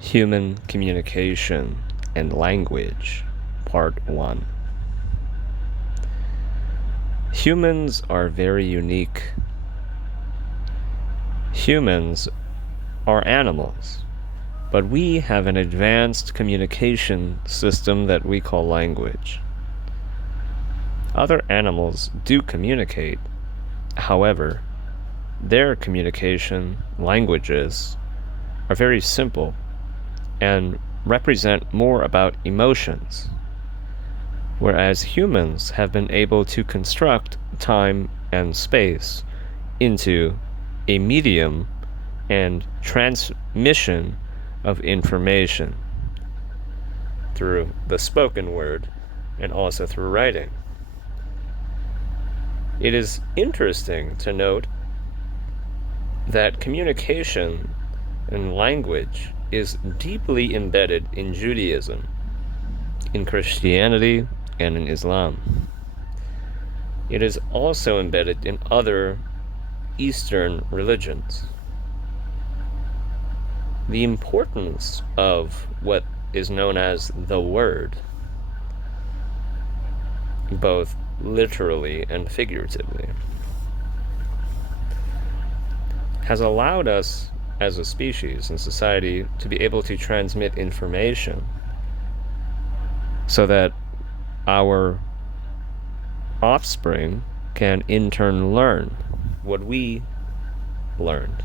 Human Communication and Language, Part 1. Humans are very unique. Humans are animals, but we have an advanced communication system that we call language. Other animals do communicate. However, their communication languages are very simple and represent more about emotions, whereas humans have been able to construct time and space into a medium and transmission of information through the spoken word and also through writing. It is interesting to note that communication and language is deeply embedded in Judaism, in Christianity, and in Islam. It is also embedded in other Eastern religions. The importance of what is known as the Word, both literally and figuratively, has allowed us as a species and society to be able to transmit information so that our offspring can in turn learn what we learned.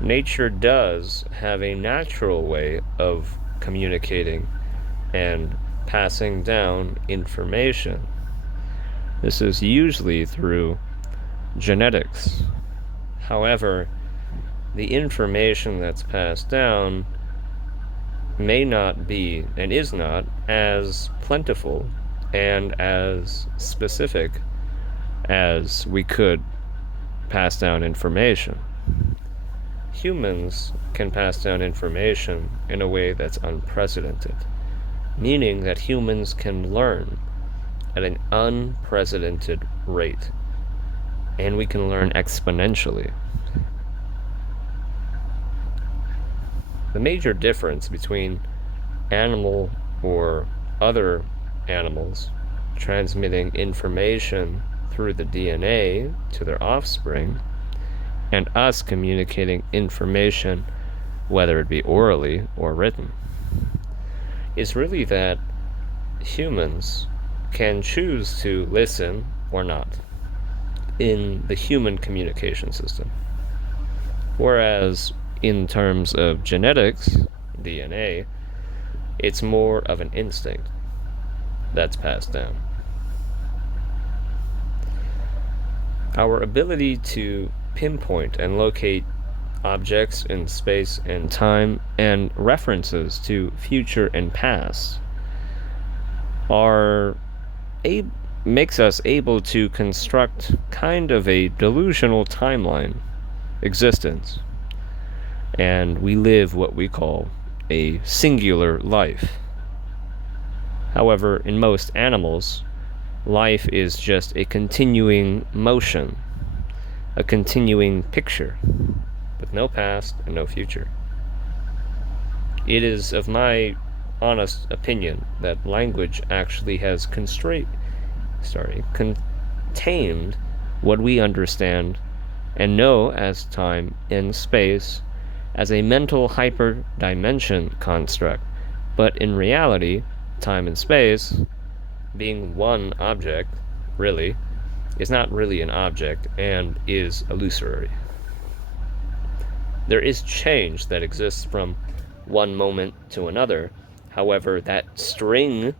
Nature does have a natural way of communicating and passing down information. This is usually through genetics. However, the information that's passed down may not be and is not as plentiful and as specific as we could pass down information. Humans can pass down information in a way that's unprecedented, meaning that humans can learn at an unprecedented rate, and we can learn exponentially. The major difference between animal or other animals transmitting information through the DNA to their offspring and us communicating information, whether it be orally or written, is really that humans can choose to listen or not in the human communication system. Whereas in terms of genetics, DNA, it's more of an instinct that's passed down. Our ability to pinpoint and locate objects in space and time and references to future and past makes us able to construct kind of a delusional timeline existence, and we live what we call a singular life. However, in most animals, life is just a continuing motion, a continuing picture, with no past and no future. It is of my honest opinion that language actually has contained what we understand and know as time and space as a mental hyperdimension construct, but in reality, time and space, being one object, really, is not really an object and is illusory. There is change that exists from one moment to another. However, that string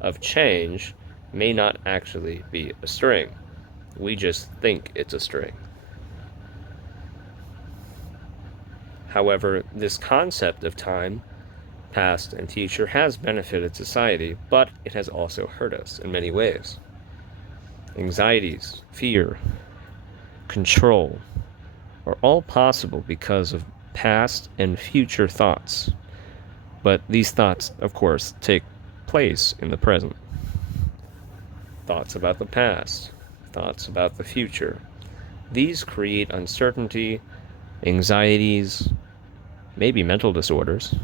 of change may not actually be a string. We just think it's a string. However, this concept of time, past, and future has benefited society, but it has also hurt us in many ways. Anxieties, fear, control are all possible because of past and future thoughts. But these thoughts, of course, take place in the present. Thoughts about the past, thoughts about the future. These create uncertainty, anxieties, maybe mental disorders,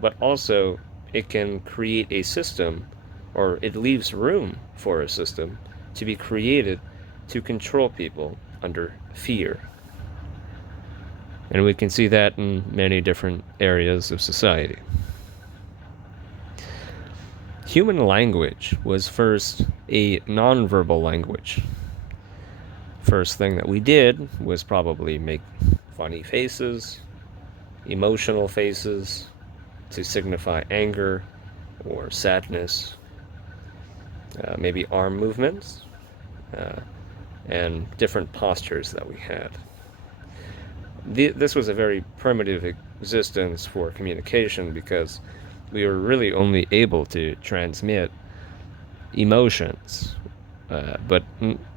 but also it can create a system, or it leaves room for a system to be created to control people under fear. And we can see that in many different areas of society. Human language was first a nonverbal language. First thing that we did was probably make funny faces, emotional faces, to signify anger or sadness, maybe arm movements, and different postures that we had. This was a very primitive existence for communication because we were really only able to transmit emotions, but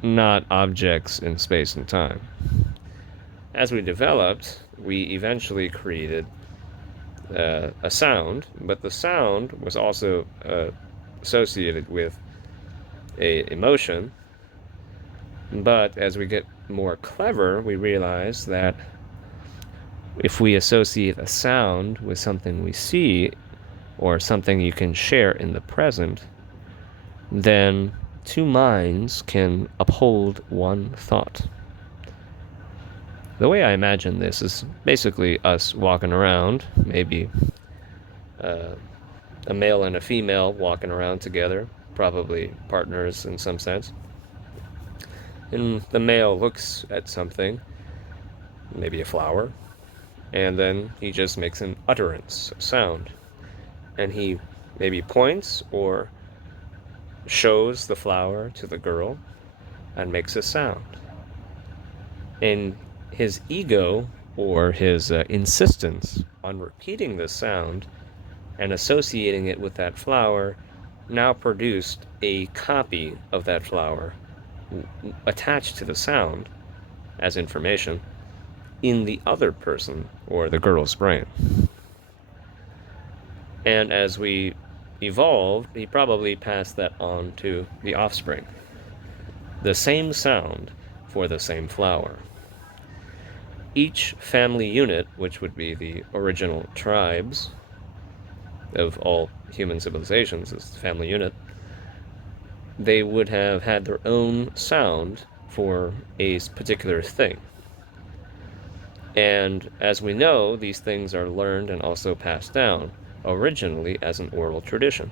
not objects in space and time. As we developed, we eventually created a sound, but the sound was also associated with a emotion. But as we get more clever, we realize that if we associate a sound with something we see or something you can share in the present, then two minds can uphold one thought. The way I imagine this is basically us walking around, maybe a male and a female walking around together, probably partners in some sense. And the male looks at something, maybe a flower, and then he just makes an utterance, a sound. And he maybe points or shows the flower to the girl and makes a sound. And his ego, or his insistence on repeating the sound and associating it with that flower, now produced a copy of that flower attached to the sound as information in the other person or the girl's brain. And as we evolved, he probably passed that on to the offspring. The same sound for the same flower. Each family unit, which would be the original tribes of all human civilizations, is the family unit, they would have had their own sound for a particular thing. And as we know, these things are learned and also passed down, originally as an oral tradition.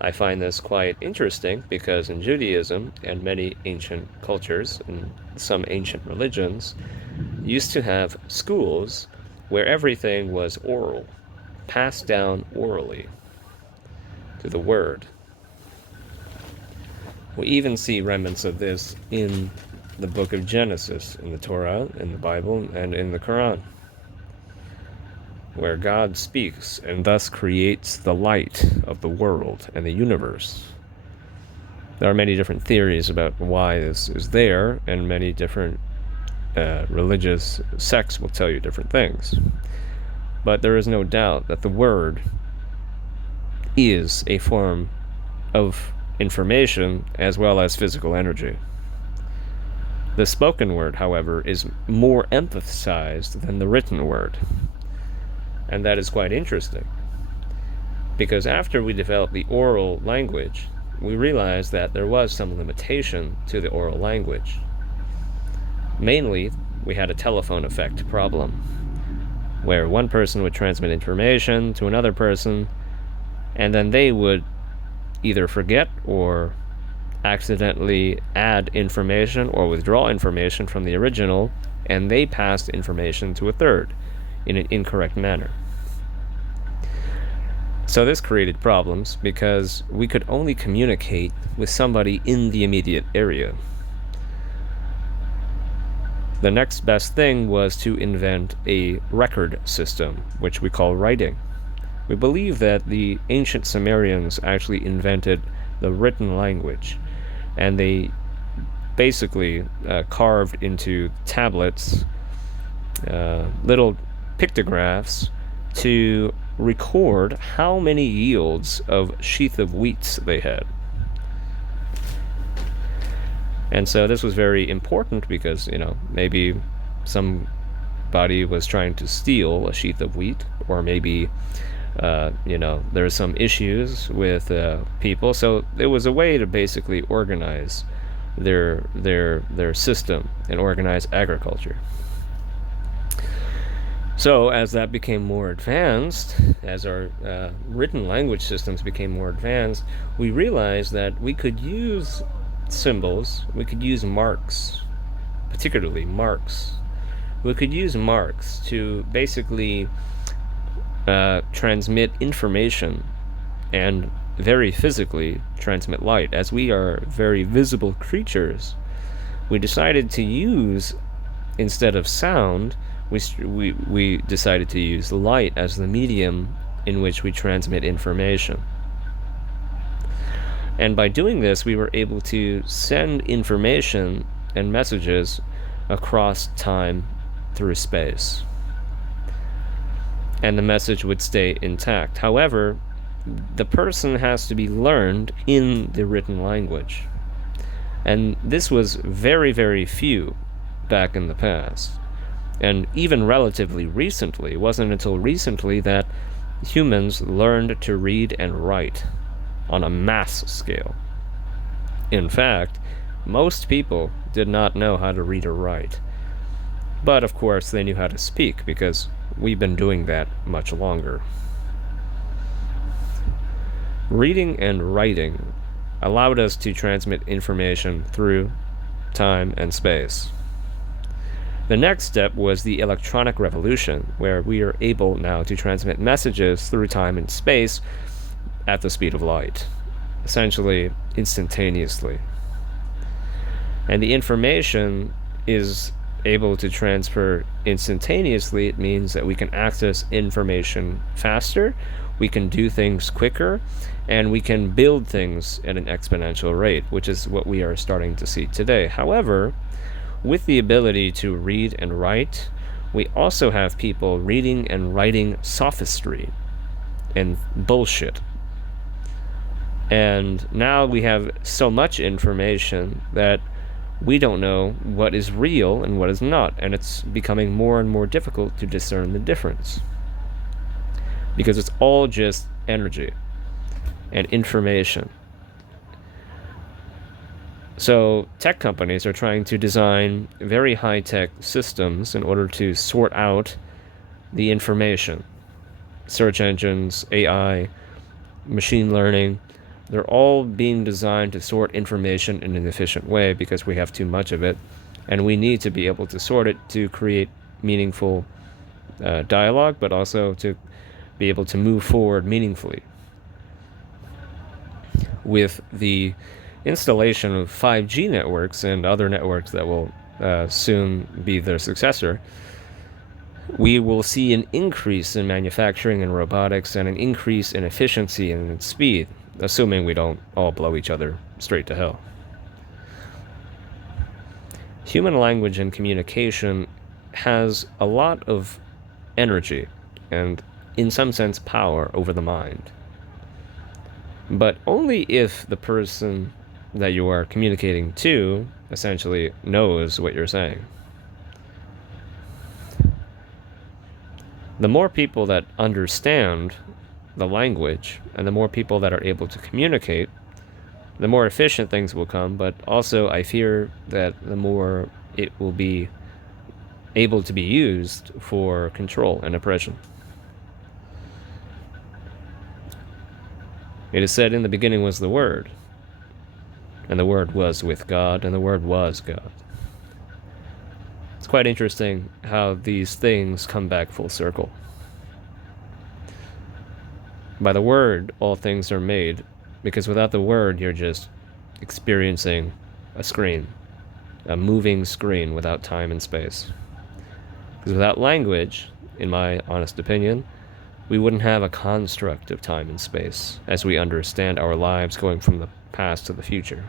I find this quite interesting because in Judaism and many ancient cultures and some ancient religions used to have schools where everything was oral, passed down orally to the word. We even see remnants of this in the book of Genesis, in the Torah, in the Bible, and in the Quran, where God speaks and thus creates the light of the world and the universe. There are many different theories about why this is there, and many different religious sects will tell you different things. But there is no doubt that the word is a form of information as well as physical energy. The spoken word, however, is more emphasized than the written word. And that is quite interesting, because after we developed the oral language, we realized that there was some limitation to the oral language. Mainly, we had a telephone effect problem, where one person would transmit information to another person, and then they would either forget or accidentally add information or withdraw information from the original, and they passed information to a third in an incorrect manner. So this created problems because we could only communicate with somebody in the immediate area. The next best thing was to invent a record system, which we call writing. We believe that the ancient Sumerians actually invented the written language, and they basically carved into tablets little pictographs to record how many yields of sheath of wheats they had. And so this was very important because, maybe some somebody was trying to steal a sheath of wheat, or maybe there's some issues with people. So it was a way to basically organize their system and organize agriculture. So as that became more advanced, as our written language systems became more advanced, we realized that we could use symbols, we could use marks, particularly marks. We could use marks to basically transmit information and very physically transmit light. As we are very visible creatures, we decided to use, instead of sound, we decided to use light as the medium in which we transmit information. And by doing this, we were able to send information and messages across time through space. And the message would stay intact. However, the person has to be learned in the written language. And this was very, very few back in the past. And even relatively recently, it wasn't until recently that humans learned to read and write on a mass scale. In fact, most people did not know how to read or write. But of course, they knew how to speak, because we've been doing that much longer. Reading and writing allowed us to transmit information through time and space. The next step was the electronic revolution, where we are able now to transmit messages through time and space at the speed of light, essentially instantaneously. And the information is able to transfer instantaneously. It means that we can access information faster, we can do things quicker, and we can build things at an exponential rate, which is what we are starting to see today. However, with the ability to read and write, we also have people reading and writing sophistry and bullshit. And now we have so much information that we don't know what is real and what is not, and it's becoming more and more difficult to discern the difference, because it's all just energy and information. So tech companies are trying to design very high-tech systems in order to sort out the information. Search engines, AI, machine learning, they're all being designed to sort information in an efficient way, because we have too much of it, and we need to be able to sort it to create meaningful dialogue, but also to be able to move forward meaningfully. With the installation of 5G networks and other networks that will soon be their successor, we will see an increase in manufacturing and robotics, and an increase in efficiency and in speed, assuming we don't all blow each other straight to hell. Human language and communication has a lot of energy and, in some sense, power over the mind. But only if the person that you are communicating to essentially knows what you're saying. The more people that understand the language, and the more people that are able to communicate, the more efficient things will come, but also I fear that the more it will be able to be used for control and oppression. It is said, in the beginning was the Word, and the Word was with God, and the Word was God. It's quite interesting how these things come back full circle. By the Word, all things are made, because without the Word, you're just experiencing a screen, a moving screen without time and space. Because without language, in my honest opinion, we wouldn't have a construct of time and space as we understand our lives going from the past to the future.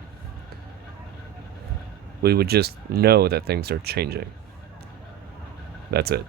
We would just know that things are changing. That's it.